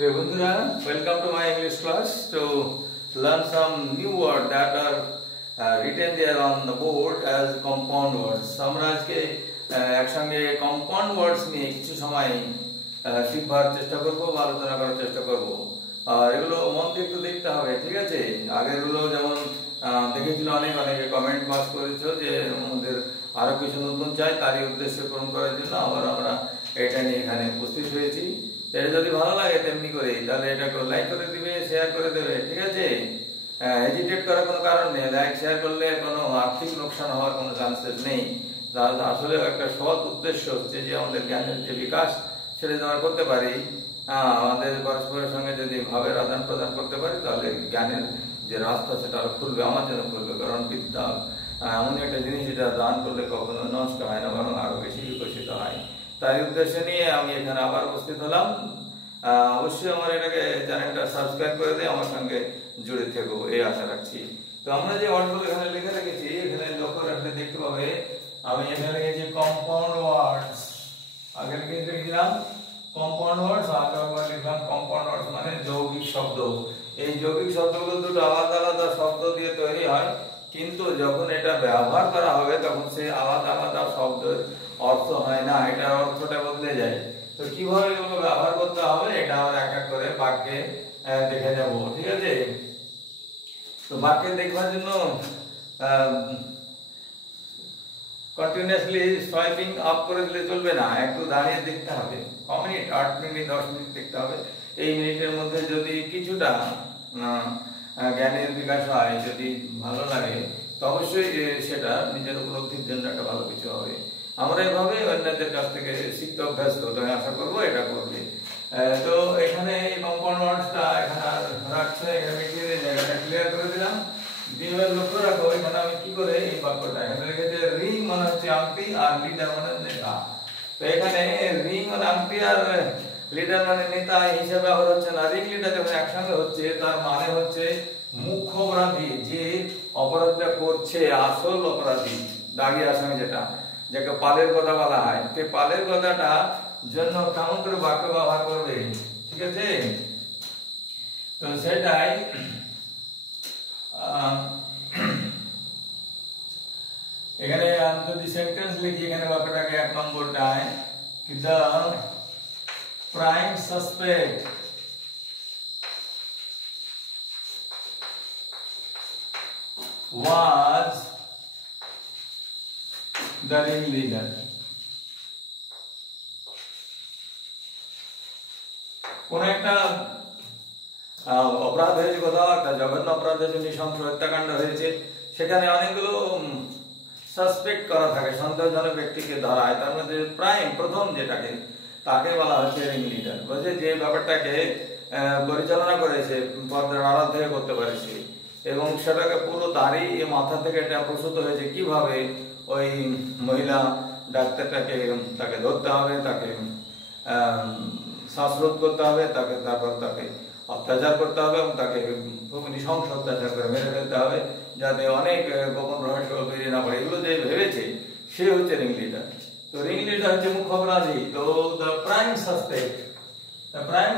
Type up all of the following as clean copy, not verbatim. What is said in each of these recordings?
Hey Bundura, welcome to my English class to learn some new words that are written there on the board as compound words. আমরা আজকে একসঙ্গে compound words নিয়ে কিছু সময় শিখবার চেষ্টা করব বা আলোচনা করার চেষ্টা করব। আর এগুলো মন দিয়ে একটু দেখতে হবে, ঠিক আছে? আগেরগুলো যেমন দেখেছিল অনেকে কমেন্ট পাস করেছো যে আমাদের আরো কিছু নতুন চাই, তারই উদ্দেশ্য পূরণ করার জন্য আবার আমরা এটা নিয়ে এখানে উপস্থিত হয়েছি। এটা যদি ভালো লাগে তেমনি করে তাহলে এটাকে লাইক করে দিবে, শেয়ার করে দেবে, ঠিক আছে? হেজিটেট করার কোনো কারণ নেই। লাইক শেয়ার করলে কোনো আর্থিক লোকসান হওয়ার কোনো চান্সেস নেই। আসলে একটা সৎ উদ্দেশ্য হচ্ছে যে আমাদের জ্ঞানের যে বিকাশ সেটা যদি আমরা করতে পারি, আমাদের পরস্পরের সঙ্গে যদি ভাবের আদান প্রদান করতে পারি তাহলে জ্ঞানের যে রাস্তা সেটা আরো খুলবে, আমার জন্য খুলবে। কারণ বিদ্যা এমন একটা জিনিস যেটা দান করলে কখনো নষ্ট হয় না, বরং আরো বেশি বিকশিত হয়। তাই উদ্দেশ্য নিয়ে আমি এখানে আবার উপস্থিত হলাম। অবশ্যই আমার এটাকে চ্যানেলটা সাবস্ক্রাইব করে দিয়ে আমার সঙ্গে জুড়ে থেকো, এই আশা রাখছি। তো আমরা যে ওয়ার্ডগুলো এখানে লিখে রেখেছি, এখানে লক্ষ্য রাখলে দেখতে পাবে আমি এখানে লিখেছি কম্পাউন্ড ওয়ার্ডস। আগে লিখেছিলাম কম্পাউন্ড ওয়ার্ডস, আগে লিখলাম কম্পাউন্ড ওয়ার্ডস মানে যৌগিক শব্দ। এই যৌগিক শব্দগুলো দুটো আলাদা আলাদা শব্দ দিয়ে তৈরি হয়, কিন্তু যখন এটা ব্যবহার করা হবে তখন সেই আলাদা আলাদা শব্দের অর্থ হয় না, এটার অর্থটা বদলে যায়। তো কিভাবে এগুলো ব্যবহার করতে হবে এটা আমরা এক এক করে বাক্যে দেখে যাব, ঠিক আছে? তো বাক্যে দেখবার জন্য কন্টিনিউয়াসলি সোয়াইপিং আপ করে দিলে চলবে না, একটু দাঁড়িয়ে দেখতে হবে। ক মিনিট? 8 মিনিট 10 মিনিট দেখতে হবে। এই মিনিটের মধ্যে যদি কিছুটা জ্ঞানের বিকাশ হয়, যদি ভালো লাগে তো অবশ্যই সেটা নিজের উপলব্ধির জন্য একটা ভালো কিছু হবে। আমরা এভাবে অন্যদের কাছ থেকে শিখতে অভ্যস্ত, তো আশা করবো এটা করবে। তো এখানে এই কম্পাউন্ড ওয়ার্ডসটা এখানে রাখছে, এখানে লিখে দিয়ে জায়গাটা ক্লিয়ার করে দিলাম। দ্বিতীয় লক্ষ্য রাখো এখানে আমি কি করে এই বাক্যটা এখানে লিখেছে রিং মানে হচ্ছে আংটি আর লিডার মানে নেতা। তো এখানে রিং মানে আংটি আর লিডার মানে নেতা হিসেবে ব্যবহার হচ্ছে না। রিং লিডার যখন একসঙ্গে হচ্ছে তার মানে হচ্ছে মুখ্য অপরাধী, যে অপরাধটা করছে আসল অপরাধী, দাগি আসামি যেটা, যাকে পালের কথা বলা হয়। সেই পালের কথাটা জন্য কেমন করে বাক্য ব্যবহার করবে, ঠিক আছে? তো সেটাই এখানে যদি সেন্টেন্স লিখি, এখানে বাক্যটাকে 1 নম্বরটায় the prime suspect was the ringleader. কোন একটা অপরাধ হয়েছে, কোথাও একটা জঘন্য অপরাধ হয়েছে, নৃশংস হত্যাকাণ্ড হয়েছে, সেখানে অনেকগুলো সাসপেক্ট করা থাকে, সন্দেহজনক ব্যক্তিকে ধরা হয়। তার মধ্যে প্রাইম প্রথম যেটাকে, তাকে বলা হচ্ছে রিংলিডার। বলছে যে ব্যাপারটাকে পরিচালনা করেছে, পর্দার আড়াল থেকে করতে পারেছে, এবং সেটাকে পুরো তারই মাথা থেকে এটা প্রস্তুত হয়েছে কিভাবে ওই মহিলা ডাক্তারটাকে তাকে ধরতে হবে, তাকে শ্বাসরোধ করতে হবে, তারপর তাকে অত্যাচার করতে হবে এবং তাকে খুব নৃশংস অত্যাচার করে মেরে ফেলতে হবে, যাতে অনেক গোপন রহস্য বেরিয়ে না পড়ে। এগুলো যে ভেবেছে সে হচ্ছে রিং লিডার। তো রিং লিডার হচ্ছে মুখ্য অপরাধী। তো the prime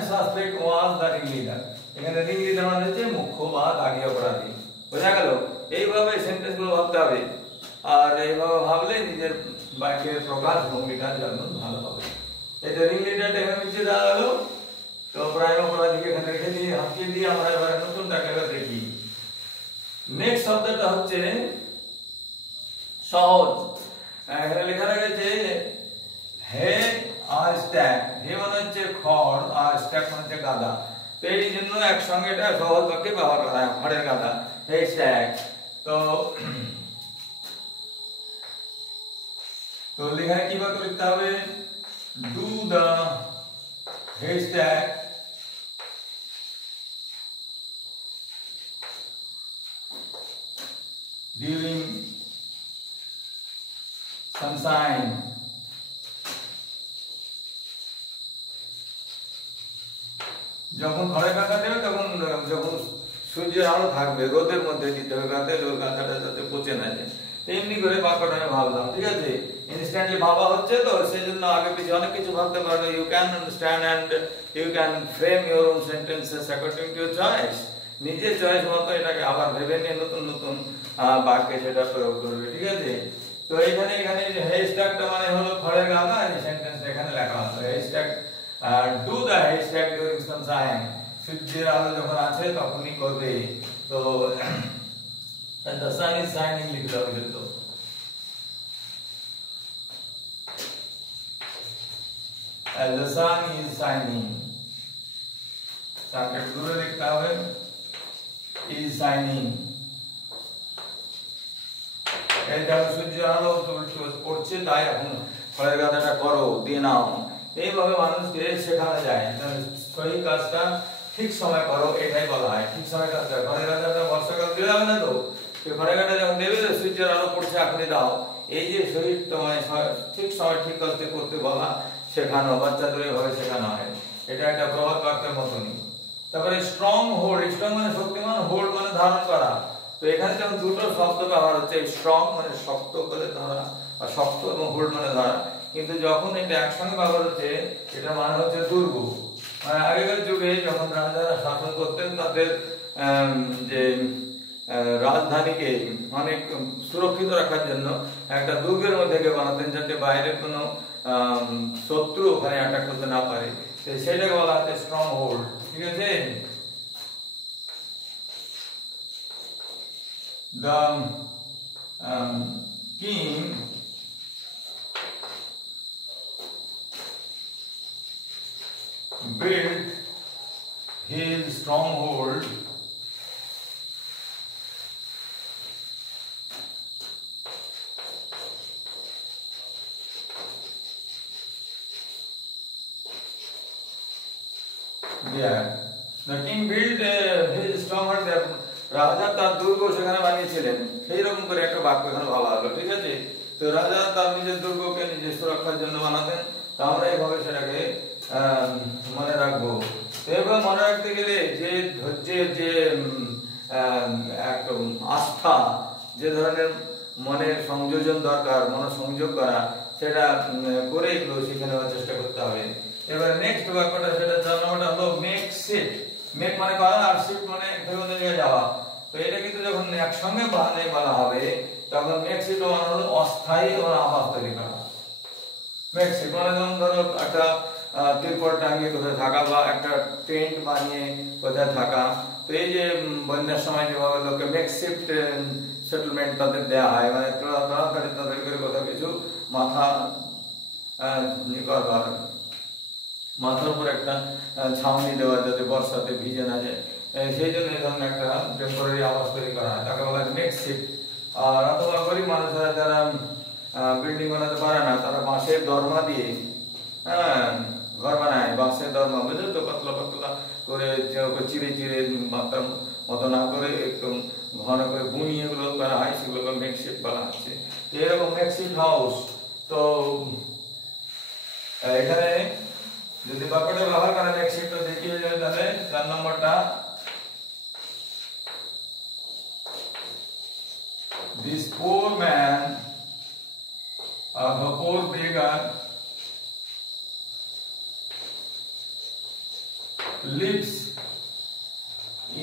suspect was the ring leader. এখানে রিং লিডার মানে হচ্ছে মুখ্য বা দাগি অপরাধী। বোঝা গেল? এইভাবে সেন্টেন্স গুলো ভাবতে হবে, আর এইভাবে ভাবলে নিজের বাক্যের প্রকাশ ভঙ্গিটা যেন ভালো হবে। এই যে রিং লিডারটা এখানে নিচে দেওয়া হলো, তো প্রাইম অপরাধীকে এখানে রেখে দিয়ে হাঁকিয়ে দিয়ে আমরা এবার নতুনটাকে দেখি। নেক্সট শব্দটা হচ্ছে সহজ। এখানে লেখা রয়েছে হে আর স্ট্যাক। হে মানে হচ্ছে খড় আর স্ট্যাক মানে হচ্ছে গাদা। তো এই জন্য একসঙ্গে এটা সহজ বাক্যে ব্যবহার করা হয়, খড়ের গাদা, হে স্ট্যাক। তো এখানে কি বাক্য লিখতে হবে? Do the haystack during sunshine. যখন খড়ের গাদা দেবে তখন যখন সূর্যের আলো থাকবে, রোদের মধ্যে দিতে হবে, যাতে গাদাটা যাতে পচে না যায়। তেমনি করে বাক্যটা আমি ভাবলাম, ঠিক আছে? ইনস্ট্যান্টলি ভাবা হচ্ছে তো সেই জন্য আগে পিছিয়ে অনেক কিছু ভাবতে পারবে। You can understand and you can frame your own sentences according to your choice. নিজের চয়েস মতো এটাকে আবার ভেবে নিয়ে নতুন নতুন বাক্যে সেটা প্রয়োগ করবে, ঠিক আছে? তো এখানে হেস্ট্যাগটা মানে হলো খড়ের গাদা, এই সেন্টেন্স এখানে লেখা আছে হেস্ট্যাগ ডু দ্য হেস্ট্যাগ ডিউরিং সানশাইন, সূর্যের আলো যখন আছে তখনই করবে। তো দ্য সান ইজ শাইনিং লিখতে হবে কিন্তু the sun is shining, সানকে দূরে লিখতে হবে is shining। এটা সূর্যের আলো পড়ছে তাই এখন খড়ের গাদাটা করো দিয়ে নাও। এইভাবে মানুষকে শেখানো যায় সহি কাজটা ঠিক সময় করো, এটাই বলা হয় ঠিক সময় কাজটা। খড়ের গাদাটা বর্ষাকাল দিলে হবে না, তো খড়ের গাদা যখন দেবে সূর্যের আলো পড়ছে এখনই দাও। এই যে সহি তোমায় ঠিক সময় ঠিক কাজটা করতে বলা, শেখানো, বাচ্চাদের এভাবে শেখানো হয়। এটা একটা প্রভাব বাক্যের মতনই। তারপরে স্ট্রং হোল্ড, স্ট্রং মানে শক্তিমান, হোল্ড মানে ধারণ করা। তো এখানে যেমন দুটো শব্দ ব্যবহার হচ্ছে, স্ট্রং মানে শক্ত করে ধরা, আর শক্ত এবং হোল্ড মানে ধরা, কিন্তু যখন এটা একসঙ্গে ব্যবহার হচ্ছে এটা মানে হচ্ছে দুর্গ। মানে আগেকার যুগে যখন রাজারা শাসন করতেন তাদের যে রাজধানীকে অনেক সুরক্ষিত রাখার জন্য একটা দুর্গের মধ্যে বানাতেন, যাতে বাইরের কোনো শত্রু ওখানে অ্যাটাক করতে না পারে, সেটাকে বলা হচ্ছে স্ট্রং হোল্ড, ঠিক আছে? The king built his stronghold there. The king built his stronghold there. রাজা তার দুর্গ সেখানে বানিয়েছিলেন, সেই রকম করে একটা বাক্য এখানে ভাবা হলো, ঠিক আছে? তো রাজা তার নিজের দুর্গকে নিজে সুরক্ষার জন্য বানাতেন, তো আমরা এইভাবে সেটাকে মনে রাখবো। তো এবার মনে রাখতে গেলে যে ধৈর্যের যে একদম আস্থা, যে ধরনের মনের সংযোজন দরকার, মনোসংযোগ করা, সেটা করে এগুলো শিখে নেওয়ার চেষ্টা করতে হবে। এবার নেক্সট বাক্যটা, সেটা 4 নম্বরটা হলো মেক শিফট। মেক মানে করা, আর শিফট মানে এক জায়গায় যাওয়া। তো এটা কিন্তু যখন একসঙ্গে বলা হবে তখন মেক শিফট মানে হলো অস্থায়ী ও আবাস তৈরি করা। মেক শিফট মানে যেমন ধরো একটা তিরপল টাঙিয়ে কোথায় থাকা, বা একটা টেন্ট বানিয়ে কোথায় থাকা। তো এই যে বন্যার সময় যেভাবে লোকে মেক শিফট সেটেলমেন্ট তাদের দেওয়া হয়, মানে তাড়াতাড়ি তাদের করে কোথাও কিছু মাথা করবার, মাথার উপর একটা ছাউনি দেওয়া যাতে বর্ষাতে ভিজে না যায়, সেই জন্য এই ধরনের একটা টেম্পোরারি আবাস তৈরি করা হয়, তাকে বলা হয় মেক শিফট। আর অথবা গরিব মানুষেরা যারা বিল্ডিং বানাতে পারে না, তারা বাঁশের দরমা দিয়ে ঘর বানায়। বাঁশের দরমা বুঝলো তো, পাতলা পাতলা করে চিড়ে চিড়ে মাত্রার মতো না করে একটু ঘন করে বুনিয়ে এগুলো করা হয়, সেগুলোকে মেক শিফট বলা হচ্ছে। এরকম মেক শিফট হাউস। তো এখানে যদি বাক্যটা ব্যবহার করা মেক শিফট দেখিয়ে যায়, তাহলে 4 নম্বরটা this poor man the poor beggar lives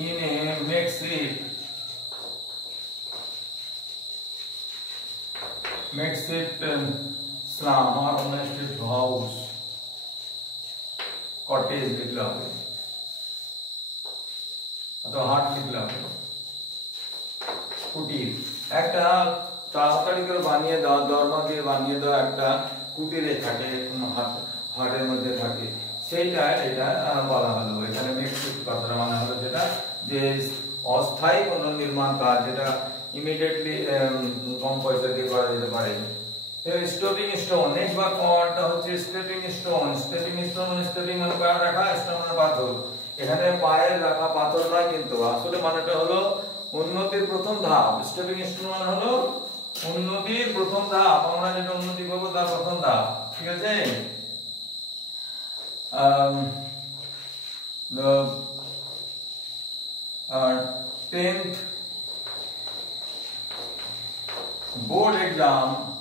in a makeshift slum or makeshift house, cottage লিখলে হবে অথবা হাট লিখলে হবে। কুটির, একটা তাড়াতাড়ি করে বানিয়ে দেওয়া, দরমা দিয়ে বানিয়ে দেওয়া একটা কুটিরে থাকে, হাটের মধ্যে থাকে, সেইটা এটা বলা হলো। এখানে মেকশিফট কথাটা মানে হলো যেটা যে অস্থায়ী কোনো নির্মাণ কাজ, যেটা ইমিডিয়েটলি কম পয়সা দিয়ে করা যেতে পারে। স্টেপিং স্টোন, নেক্সট বাক্যটা হচ্ছে স্টেপিং স্টোন। স্টেপিং স্টোন মানে স্টেপিং মানে পায়ে রাখা, স্টোন মানে পাথর। এখানে পায়ের রাখা পাথর নয়, কিন্তু আসলে মানেটা হলো উন্নতির প্রথম ধাপ। স্টেপিং স্টোন মানে হলো উন্নতির প্রথম ধাপ, আমরা যেটা উন্নতি করবো তার প্রথম ধাপ, ঠিক আছে? The 10th board exam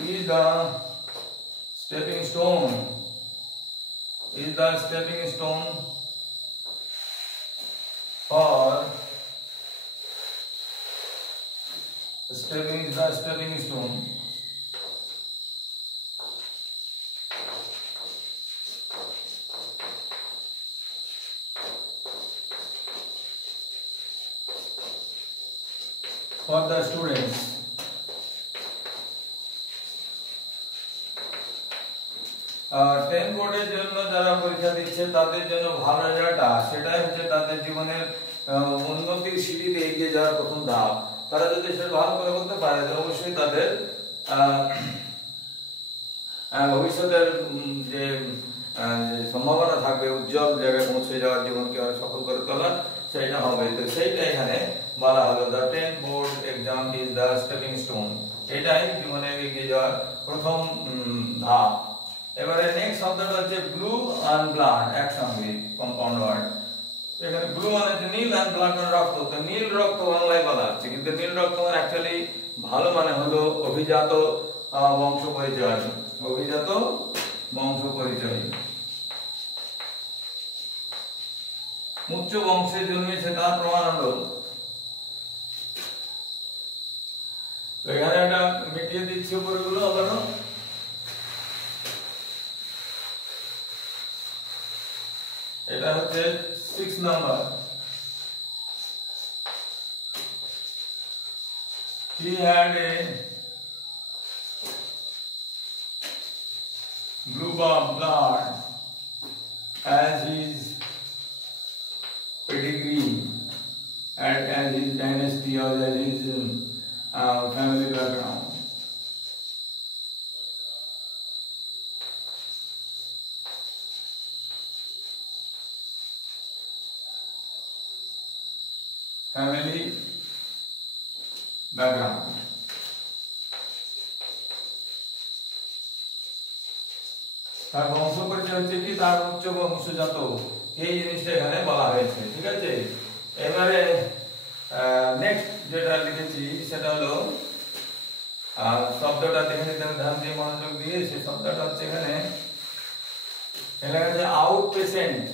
is the stepping stone, for stepping stone for the students. Ten বোর্ডের জন্য যারা পরীক্ষা দিচ্ছে তাদের জন্য ভালো রেজাল্ট সেটাই হচ্ছে তাদের জীবনের উন্নতির সিঁড়িতে এগিয়ে যাওয়ার প্রথম ধাপ। তারা যদি সেটা ভালো করে করতে পারে তাহলে অবশ্যই তাদের ভবিষ্যতের যে সম্ভাবনা থাকবে উজ্জ্বল জায়গায় পৌঁছে যাওয়ার, জীবনকে আরো সফল করে তোলার, সেটা হবে। তো সেইটা এখানে বলা হলো, the 10 board exam is the stepping stone, এটাই জীবনে এগিয়ে যাওয়ার প্রথম ধাপ। এবারে নেক্সট শব্দটা হচ্ছে ব্লু অ্যান্ড ব্লাড, একসঙ্গে কম্পাউন্ড ওয়ার্ড। এখানে ব্লু মানে হচ্ছে নীল, আর ব্লাড মানে রক্ত। তো নীল রক্ত বাংলায় বলা হচ্ছে, কিন্তু নীল রক্ত মানে অ্যাকচুয়ালি ভালো মানে হলো অভিজাত বংশ পরিচয়, অভিজাত বংশ পরিচয়। উচ্চ বংশে জন্মেছে তার প্রমাণ হলো। তো এখানে একটা মিটিয়ে দিচ্ছি উপরগুলো আবারও। এটা হচ্ছে 6 number. He had a group of blood as his pedigree and as his dynasty or as his family background. Family background. তার বংশ পরিচয় হচ্ছে কি, তার উচ্চ বংশজাত, এই জিনিসটা এখানে বলা হয়েছে। ঠিক আছে, এবারে নেক্সট যেটা লিখেছি সেটা হলো শব্দটা দেখে নিতে হবে, ধ্যান দিয়ে মনোযোগ দিয়ে। সেই শব্দটা হচ্ছে এখানে লেখা আছে আউট পেশেন্ট।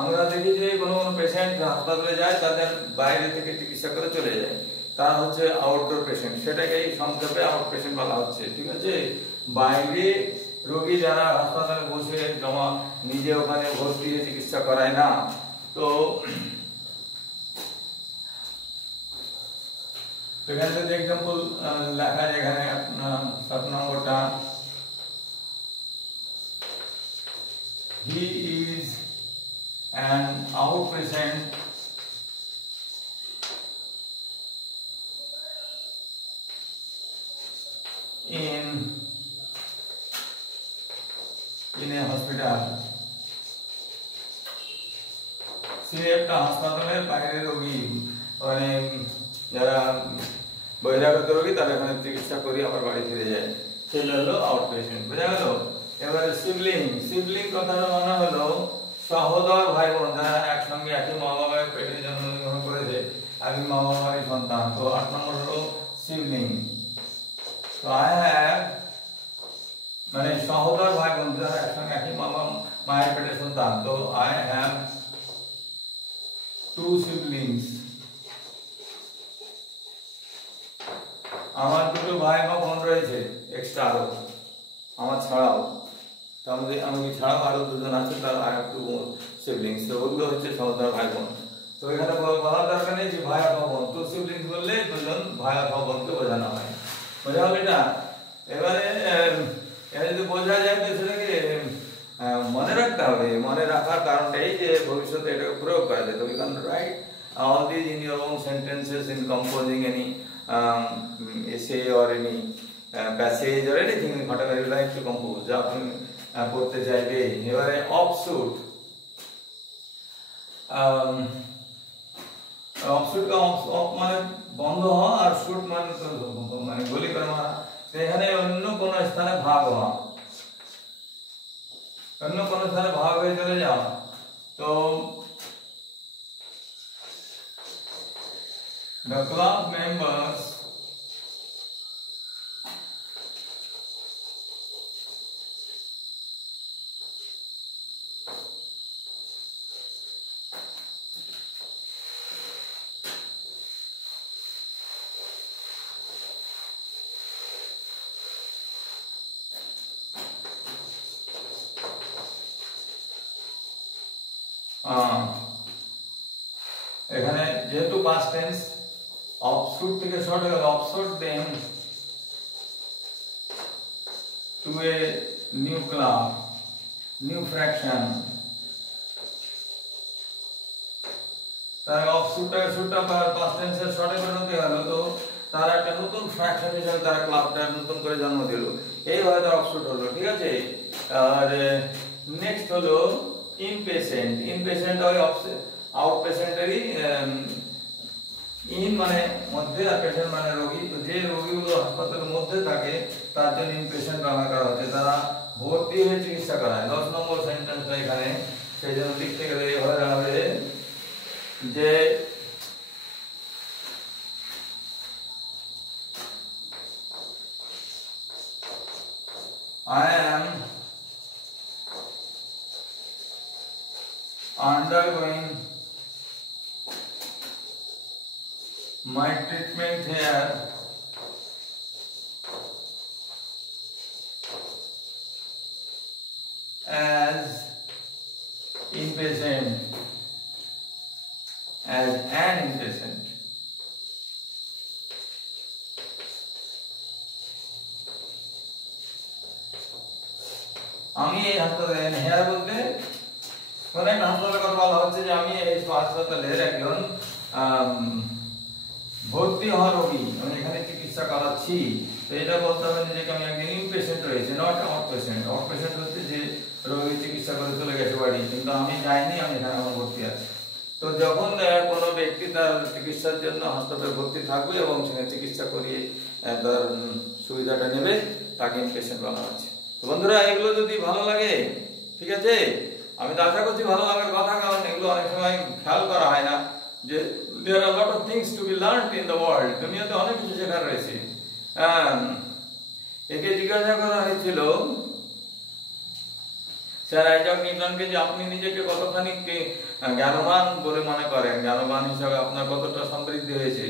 আমরা দেখি যে কোনো পেশেন্ট হাসপাতালে যায়, তাদের বাইরে থেকে চিকিৎসা করে চলে যায়, তারা হচ্ছে আউটডোর পেশেন্ট, সেটাকেই সংক্ষেপে আউট পেশেন্ট বলা হচ্ছে। ঠিক আছে, বাইরে রোগী যারা হাসপাতালে বসে জমা নিজে ওখানে ভর্তি হয়ে চিকিৎসা করায় না। তো এখানে যদি এক্সাম্পল লেখা যায়, এখানে 7 নম্বরটা, he is an outpatient in a hospital. সে একটা হাসপাতালের বাইরে রোগী, মানে যারা বহিরাগত রোগী তারা এখানে চিকিৎসা করি আবার বাড়ি ফিরে যায়, সেটা হলো আউট পেশেন্ট। বোঝা গেল? এবারে সিবলিং, সিবলিং কথাটা মানে হলো সহোদর ভাই বোন, যারা একসঙ্গে একই মা বাবার পেটে জন্মগ্রহণ করেছে, একই মা বাবারই সন্তান। তো 8 নম্বর হলো সিবলিং। তো আই হ্যাভ মানে সহোদর ভাই বোন যারা একসঙ্গে একই মায়ের পেটে সন্তান। তো আই হ্যাভ 2 siblings, আমার 2 ভাই বা বোন রয়েছে এক্সট্রা আরো আমার ছাড়াও। তো আমি ছাড়াও আরো 2 জন আছে, তার আই হ্যাভ 2 siblings। তো ওগুলো হচ্ছে সহোদর ভাই বোন। তো এখানে বলার দরকার নেই যে ভাই অথবা বোন, 2 siblings বললে 2 জন ভাই অথবা বোনকে বোঝানো হয়। বোঝা হলো এটা? এবারে যদি বোঝা যায় তো সেটাকে মনে রাখতে হবে। মনে রাখার কারণটাই যে ভবিষ্যতে এটা প্রয়োগ করা যায়। তো you can write all these in your own sentences in composing any essay or any passage or anything whatever you like to compose, যা আপনি করতে চাইবে। এবারে অফশুট, অফশুট মানে বন্ধ হওয়া, আর শুট মানে গুলি করে মারা। এখানে অন্য কোন স্থানে ভাগ হওয়া, অন্য কোন স্থানে ভাগ হয়ে চলে যাওয়া। তো The club members এখানে যেহেতু past tense offshoot থেকে শর্ট হয়ে গেল offshoot them to a new club new fraction তার offshoot শুটটা past tense এর শর্টে পরিণত হলো তো তারা একটা নতুন ফ্র্যাকশন হিসেবে তারা ক্লাবটা নতুন করে জন্ম দিল এইভাবে তার offshoot হলো ঠিক আছে আর নেক্সট হলো impatient হয় আউটপেশেন্টেরই ইন মানে মধ্যে আর পেশেন্ট মানে রোগী তো যে রোগীগুলো হাসপাতালের মধ্যে থাকে তার জন্য ইনপেশেন্ট ব্যবহার করা হচ্ছে তারা ভর্তি হয়ে চিকিৎসা করায় 10 নম্বর সেন্টেন্সটা এখানে সেই জন্য লিখতে গেলে এভাবে হবে যে I am undergoing my treatment here as inpatient, as an inpatient. আমি এই হাসপাতালে হেয়ার বলতে কোন একটা হাসপাতালের কথা বলা হচ্ছে যে আমি এই হাসপাতালের একজন ভর্তি হওয়া রোগী আমি এখানে চিকিৎসা করাচ্ছি তো এটা বলতে হবে যে আমি একজন ইনপেশেন্ট রয়েছে নট আউটপেশেন্ট আউটপেশেন্ট হচ্ছে যে রোগী চিকিৎসা করে চলে গেছে বাড়ি কিন্তু আমি যাইনি আমি এখানে আমার ভর্তি আছি তো যখন কোনো ব্যক্তি তার চিকিৎসার জন্য হাসপাতালে ভর্তি থাকবে এবং সেখানে চিকিৎসা করিয়ে তার সুবিধাটা নেবে তাকে ইনপেশেন্ট বলা হচ্ছে তো বন্ধুরা এগুলো যদি ভালো লাগে ঠিক আছে আমি তো আশা করছি ভালো লাগার কথা কারণ এগুলো অনেক সময় খেয়াল করা হয় না যে there are a lot of things to be learned in the world দুনিয়াতে অনেক কিছু শেখার রয়েছে একে জিজ্ঞাসা করা হয়েছিল স্যার আইজাক নিউটনকে যে আপনি নিজেকে কতখানি জ্ঞানবান বলে মনে করেন জ্ঞানবান হিসাবে আপনার কতটা সমৃদ্ধি হয়েছে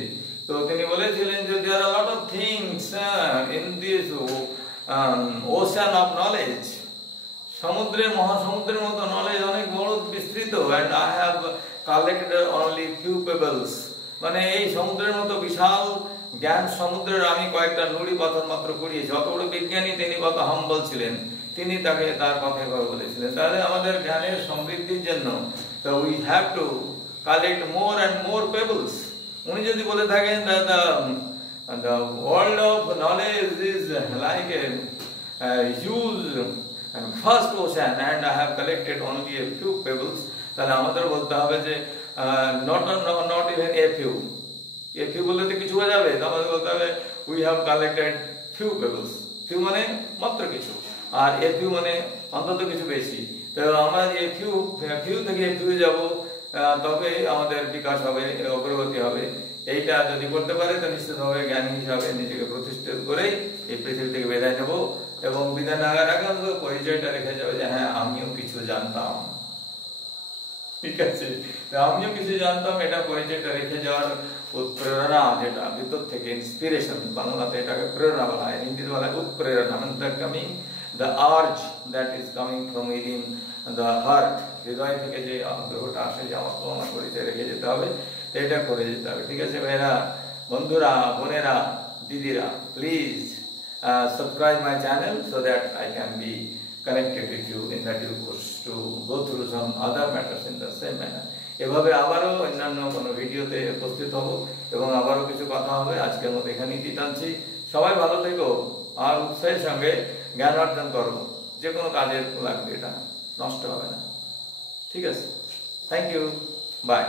তো তিনি বলেছিলেন যে there are a lot of things in this ocean of knowledge সমুদ্রের মহাসমুদ্রের মতো নলেজ অনেক বড় বিস্তৃত and I have collected only few pebbles মানে এই সমুদ্রের মতো বিশাল জ্ঞান সমুদ্রের আমি কয়েকটা নুড়ি পাথর মাত্র কুড়িয়েছি অত বড় বিজ্ঞানী তিনি কত হাম্বল ছিলেন তিনি তাকে তার কথায় কথা বলেছিলেন তাহলে আমাদের জ্ঞানের সমৃদ্ধির জন্য তো we have to collect more and more pebbles উনি যদি বলে থাকেন the world of knowledge is like a huge and vast ocean and I have collected only a few pebbles তাহলে আমাদের বলতে হবে যে not even a few বলতে তো কিছু হয়ে যাবে আমাদের বলতে হবে we have collected few pebbles few মানে মাত্র কিছু আর a few মানে অন্তত কিছু বেশি তো আমরা এই few থেকে few যাব তবে আমাদের বিকাশ হবে অগ্রগতি হবে এইটা যদি করতে পারে তো নিশ্চিতভাবে জ্ঞানী হিসাবে নিজেকে প্রতিষ্ঠিত করে এই পৃথিবী থেকে বিদায় নেব এবং বিদায় নেওয়ার আগে পরিচয়টা রেখে যাবে যে হ্যাঁ আমিও কিছু জানতাম ঠিক আছে আমিও কিছু জানতাম এটা পরিচয়টা রেখে যাওয়ার উৎপ্রেরণা যেটা ভিতর থেকে ইন্সপিরেশন বাংলাতে এটাকে প্রেরণা বলা হয় হিন্দিতে বলা হয় উৎপ্রেরণা মানে the urge that is coming from within the heart হৃদয় থেকে যে আগ্রহটা আসে যে আমার তো আমার পরিচয় রেখে যেতে হবে এটা করে যেতে হবে ঠিক আছে ভাইরা বন্ধুরা বোনেরা দিদিরা please subscribe my channel so that I can be connected with you in the due course to go through some other matters in the same manner এভাবে আবারও অন্যান্য কোনো ভিডিওতে উপস্থিত হব এবং আবারও কিছু কথা হবে আজকের মতো এখানেই টানছি সবাই ভালো থেকো আর উৎসাহের সঙ্গে জ্ঞান অর্জন করো যে কোনো কাজে লাগবে এটা নষ্ট হবে না ঠিক আছে থ্যাংক ইউ বাই